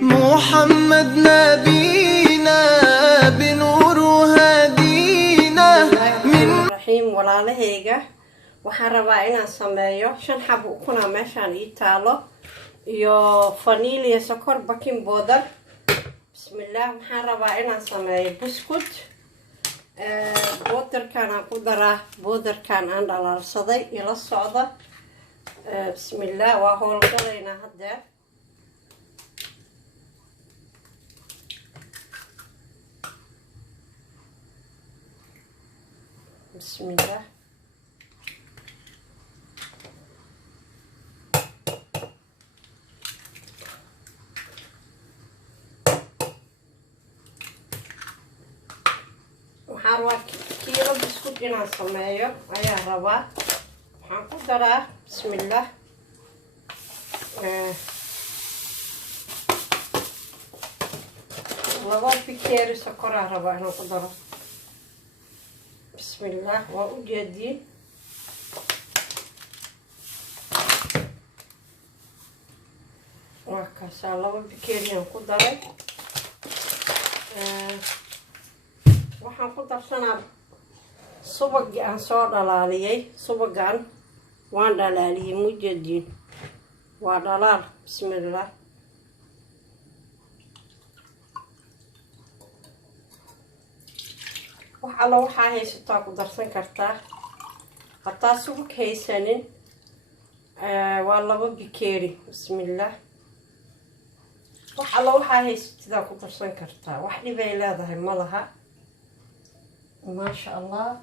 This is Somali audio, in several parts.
محمد نبينا بنور هدينا من الرحيم ولا لهيجة وحربا إنا سمايو شن حبو كنا ماشان إيتالو يو فانيليا سكر باكين بودر بسم الله وحربا إنا سمايو بسكوت بودر كان قدرة بودر كان عند الصدي إلى الصعدة بسم الله وهو القلينا هدا بسم الله وحاروا كيلو بسكوت إنا سمايو أيا ربا وحنقدرها بسم الله لبا بكيري سكرها ربا أنا قدرها بسم الله وأجدين وكاسا لبا بكيري نقدرها waxaan ku darsanaa subagii aan soo dhalaaliyay subagan waan dhalaaliyay mujadiin waa dhalaal bismillaah wax alla waxaa haysataa ku darsan kartaa hataa subag haysanin waa laba bikeeri bismillaah wax alla waxaa haysataa ku darsan kartaa wax dhibay leedahay ma laha ما شاء الله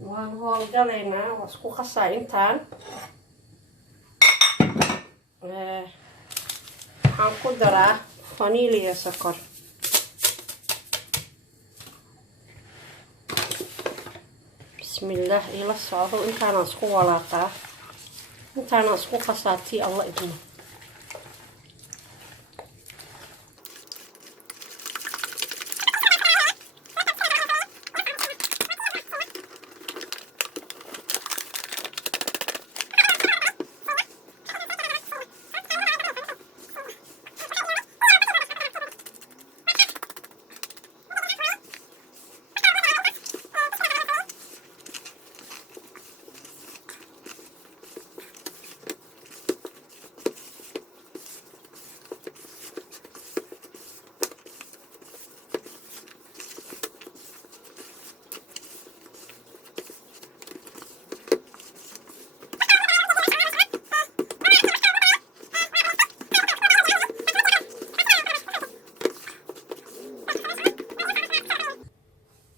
وهو الجلينا واسكو خاصة انتان هنقدر فانيليا سكر بسم الله الى الصعود انتان اسكو ولاقا انتان اسكو خاصاتي الله ابنه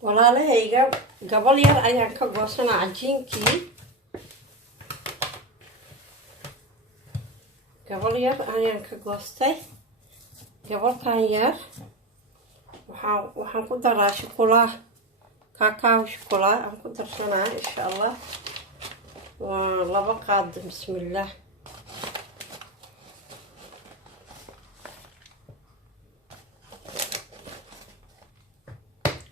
walaalahayga gabal yar ayaan ka goosanaa cajiinkii gabal yar ayaan ka goostay gabalkan yar waxaan ku daraa shukulaa kakaaw shukulaa aan ku darsanaa insha allah waa laba qaad bismillaah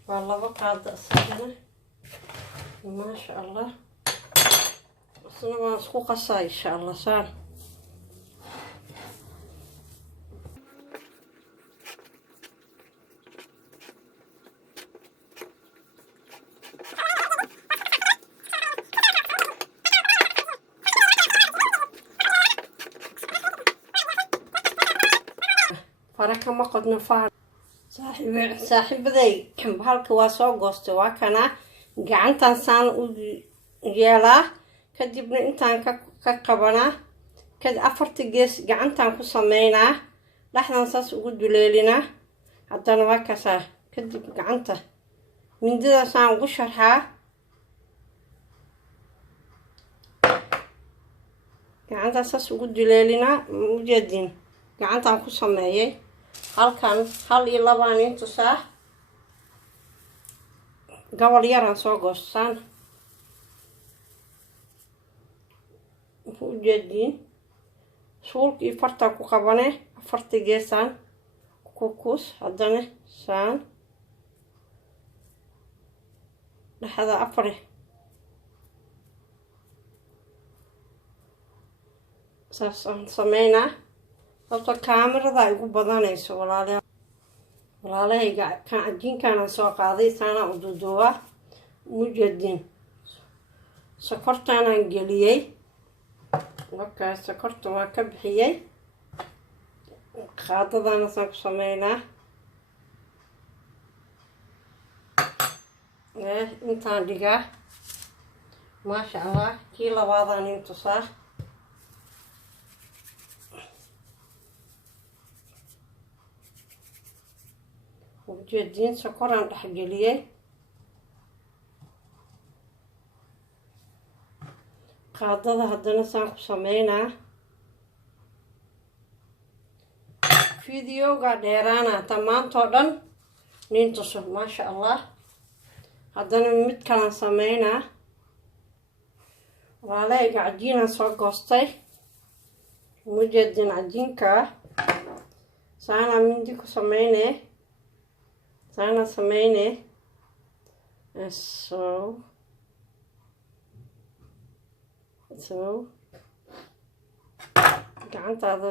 والله بقعد أصلنا ما شاء الله أصلا ما أسكو قصاي إن شاء الله صار فرك ما قد نفعل saaxiibaday halka waa soo goostay waa kana gacantan saan u yeelaa kadibna intaan ka qabanaa kad afarta gees gacantan ku sameynaa dhaxdan saas ugu duleelinaa haddana waa kasaa kadib gacanta mindida saan ugu sharxaa gacanta saas ugu duleelinaa mujadin gacantan ku sameeyay halkan hal iyo labaan intusaa gobol yaraan soo goostaan ujeediin suulkii farta ku qabane afarta geesaan kukus haddana saan dhaxda afar saas aan sameynaa sababtoo kaamirada ay ugu badanayso walaalahayga kan cajiinkaana soo qaaday saana u duuduuba mujeedin sokortaanaan geliyey markaa sokorta waa ka bixiyey qaadadaana saan ku sameynaa intaan dhigaa maasha allah kii labaadaan intusaa ujeediin sokoraan dhexgeliyey qaadada haddana saan ku sameynaa fideoga dheeraana dhammaantoo dhan nin tuso maasha allah haddana mid kalaan sameynaa walaalahayga cajiinaan soo goostay mujeedin cajiinka saanaa mindi ku sameynee saanaa sameynee so gacantaada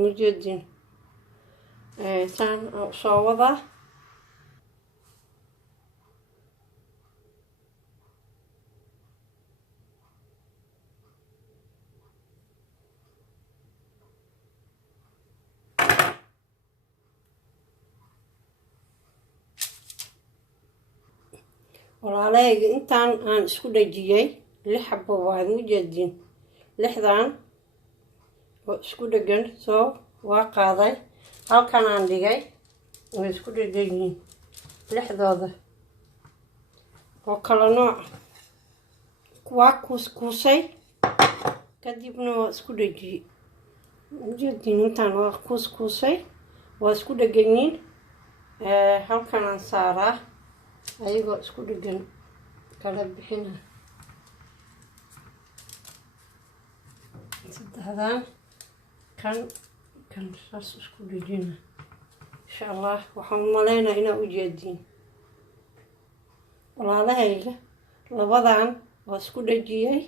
mujeedin saan soo wadaa walaalahayga intaan aan isku dhajiyey 6 xabo waad mujeedin 6dan oo isku dhagan soo waa qaaday halkan aan dhigay way isku dhagan 6dooda oo kala nooc waa kuusay kadibna waa isku dhajiyey mujeedin intaan waa kuusay waa isku dhaganiin halkan aan saaraa ayagoo isku dhagan kala bixina saddexdan kan saas isku dhajina insha allah waxaan maleynaa inaa ujeediin walaalahayga labadan waa isku dhajiyey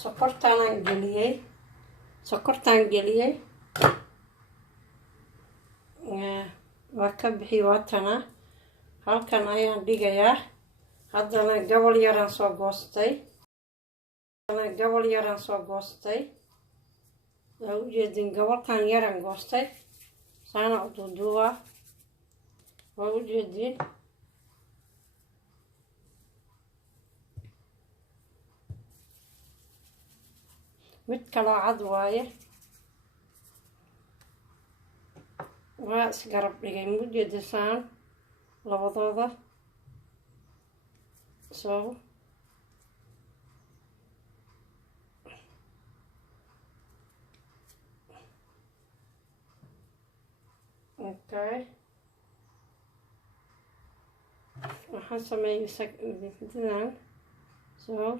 sokortaan geliyey waa ka bixi waatana halkan ayaan dhigayaa haddana gobol yaraan soo goostay waa ujeedin gobolkan yaraan goostay saana u duuduubaa waa ujeedin mid kaloo cad waaye waa isgarab dhigay mujeedisaan labadooda soo okay waxaan sameeyay sidan soo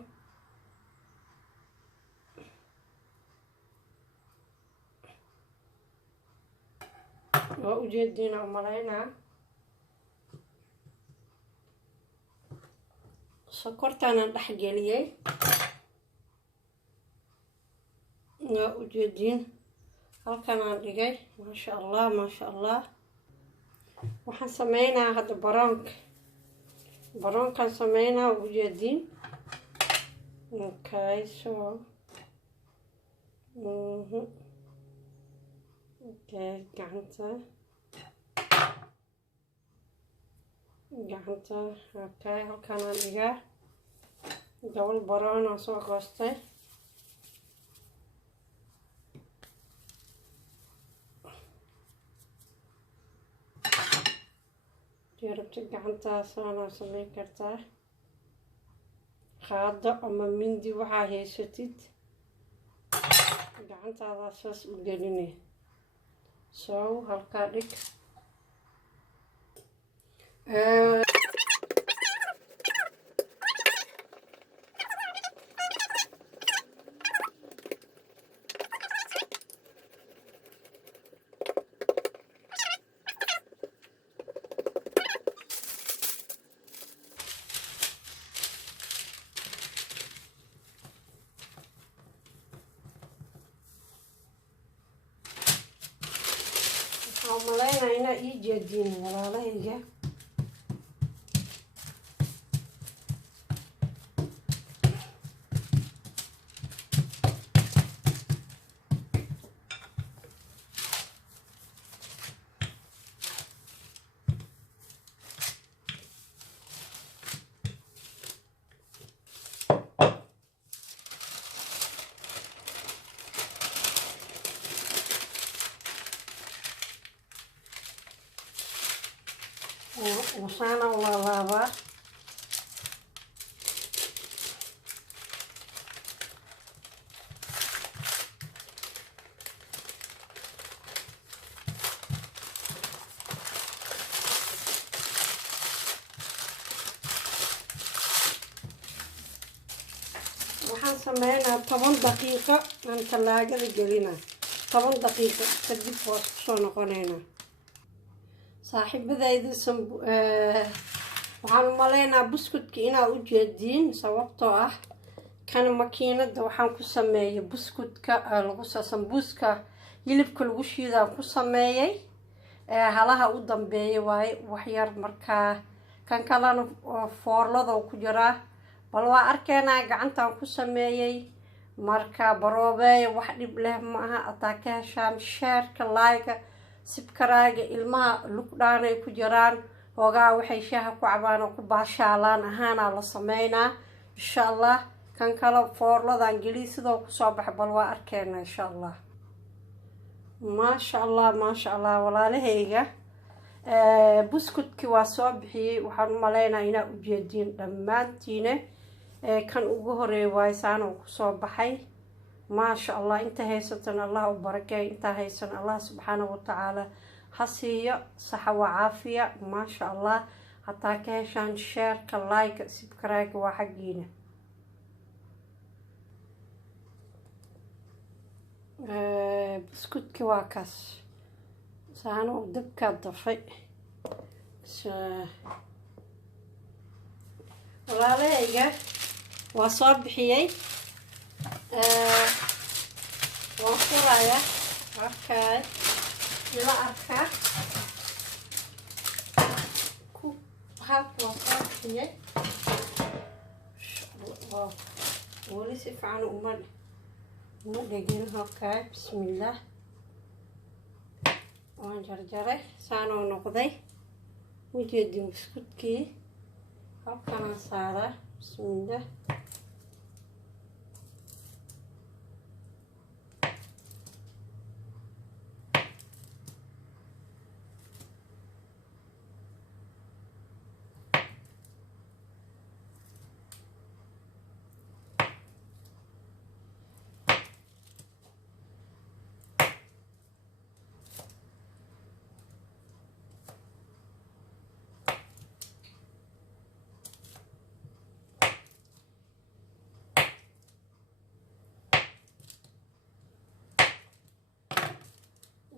waa ujeediina umaleynaa sokortaanaan dhexgeliyey waa ujeediin halkan aan dhigay maasha allah waxaan sameynaa hadda baroonkaan sameynaa ujeediin okay so okay gacanta okay halkaan aan dhigaa gobol baroon aan soo goostay jarabta gacantaasana sameyn kartaa qaado ama mindi waxaa haysatid gacantaada saas u gelinay soo halkaa dhig وملاينا هنا يجي الدين ولا لا يجي وصانا ولا لابا waxaan sameynaa 10 daqiiqo aan talaagada gelina 10 daqiiqo kadib waa soo noqonaynaa saaxiibadayda waxaan u maleynaa buskudka inaa u jeediin sababtoo ah kan makiinada waxaan ku sameeyay buskudka lagu sambuuska hilibka lagu shiidaa ku sameeyay halaha u dambeeyay waaye wax yar markaa kan kalena foorlada ku jiraa bal waa arkeenaa gacantaan ku sameeyay marka baroobeey wax dhib leh ma aha ataa ka heshaan sheerka laayga sibkaraaga ilmaha lugdhaanay ku jiraan hoogaa waxay shaaha ku cabaan oo ku baashaalaan ahaanaa la sameynaa insha allah kan kale foorladan geli sidoo kusoo baxa bal waa arkeena insha allah maasha allah walaalahayga buskudki waa soo bixiyey waxaan u maleynaa inaa ujeediin dhammaantiina kan ugu horeeya waay saana kusoo baxay maasha allah inta haysatan allah u barakeey inta haysan allah subxaanahu watacaala ha siiyo saxa wa caafiya maasha allah hataa ka heshaan sheerka like subscribe waa xaggiina buskudki waa kaas saana uu dabkaa dafay walaalahayga waa soo bixiyey waan furaya arkay ila arkaa ku halka waa soo bixiyey weli si fiican uma dhegin halkaa bismillaah waan jarjaray saanoo noqday ujeedin buskudkii halkanaan saaraa bismillaah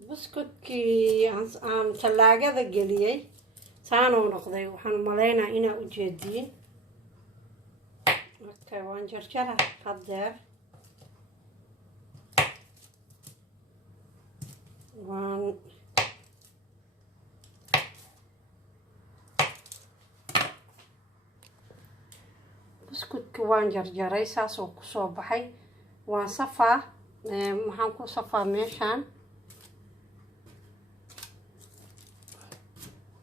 buskudkii aan talaagada geliyey saanoo noqday waxaan maleynaa inaa u jeediin marka waan jarjara hadeer buskudka waan jarjaray saasoo kusoo baxay waan safaa maxaan ku safaa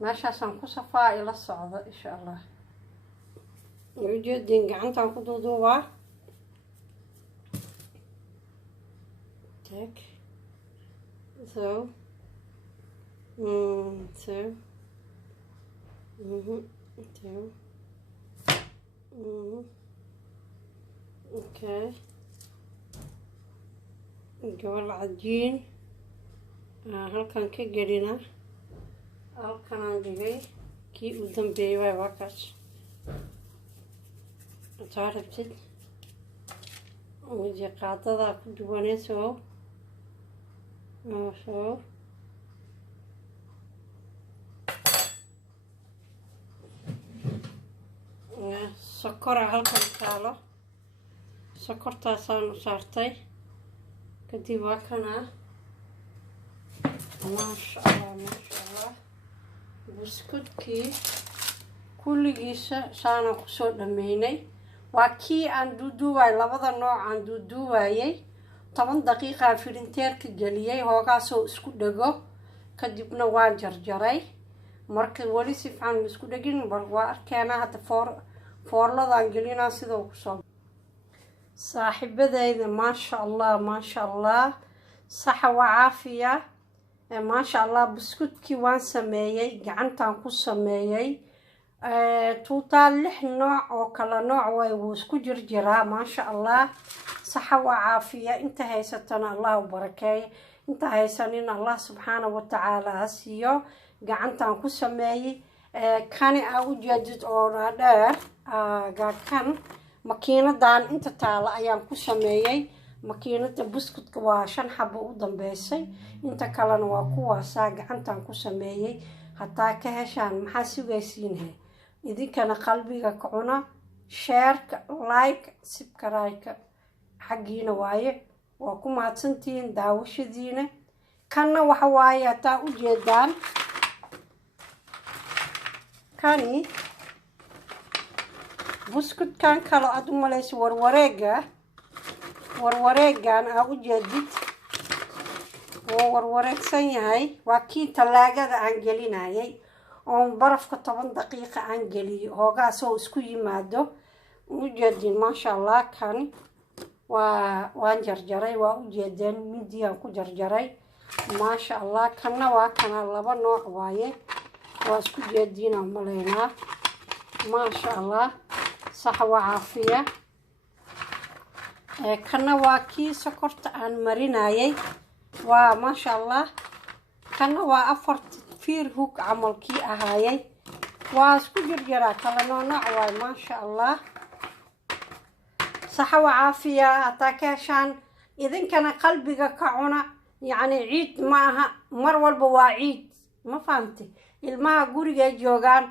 meeshaasaan ku safaa ila socdo insha allah ujeedin gacantaan ku duuduubaa tak so okay gobol cajiin halkan ka gelina halkanaan dhigay kii u dambeeyay waay waa kaas intaa rabtid wiji qaadadaa ku duwanayso sokora halkan taalo sokortaasaan u saartay kadib waa kanaa ما شاء الله ما شاء الله buskudkii kulligiisa saana kusoo dhameynay waa kii aan duuduubay labada nooc aan duuduubayay 10 daqiiqa firinteerka geliyay hoogaasoo isku dhago kadibna waan jarjaray marka wali si fiican isku dhagin waa arkeena hadda foorladan gelinaa sidoo ku soo saaxiibadayda ma sha Allah saxa wa caafiya ما شاء الله بسكوتكي وان سميي gacantan ku sameeyay total 6 nooc oo kala nooc way isku jirjira ما شاء الله صحة وعافية انت هيستنا الله باركاي انت هيسنين الله سبحانه وتعالى هسيو gacantan ku sameeyay kani aa u jeedid oo dheer kan makiinadan inta taala ayaan ku sameeyay makiinada buskudka waa 5 xabo u dambeysay inta kalena waa kuwaasa gacantan ku sameeyay hataa ka heshaan maxaa sugaysiinay idinkana qalbiga ka cuna share like subscribe xaqiina waaye waa ku mahadsantiin daawashadiina kana waxa waaye hataa u jeedaan kani buskudkan kala aad u malays warwareegan aa u jeedid oo warwareegsan yahay waa kii talaagada aan gelinayay oo barafka 10 daqiiqa aan geliyo hoogaasoo isku yimaado u jeedin ma sha Allah kan waan jarjaray waa u jeedeen midiyaan ku jarjaray ma sha Allah kana waa kana laba nooc waaye waa isku jeedina maleena ma sha Allah sax wa caafiya kana waa kii sokorta aan marinayay waa ma sha Allah kana waa 4 fiir hook camalkii ahaayay waa isku jirjira kala nooc waa ma sha Allah sax wa caafiya hataa ka heshaan idinkana qalbiga ka cuna yani ciid maaha mar walba waa ciid ma fahamtay ilmaha guriga joogaan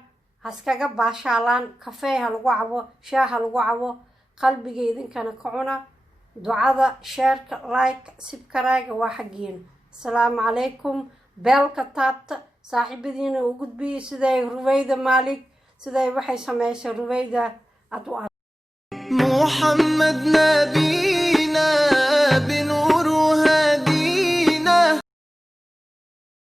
haskaga baashaalaan kafee lagu cabo shaah lagu cabo qalbiga idinkana ka cuna ducada share like subscribe waa xaqiin assalaamu calaykum beelka taabta saaxiibadiina u gudbiyo siday Ruweda Malik siday waxay sameeyay Ruweda محمد نبي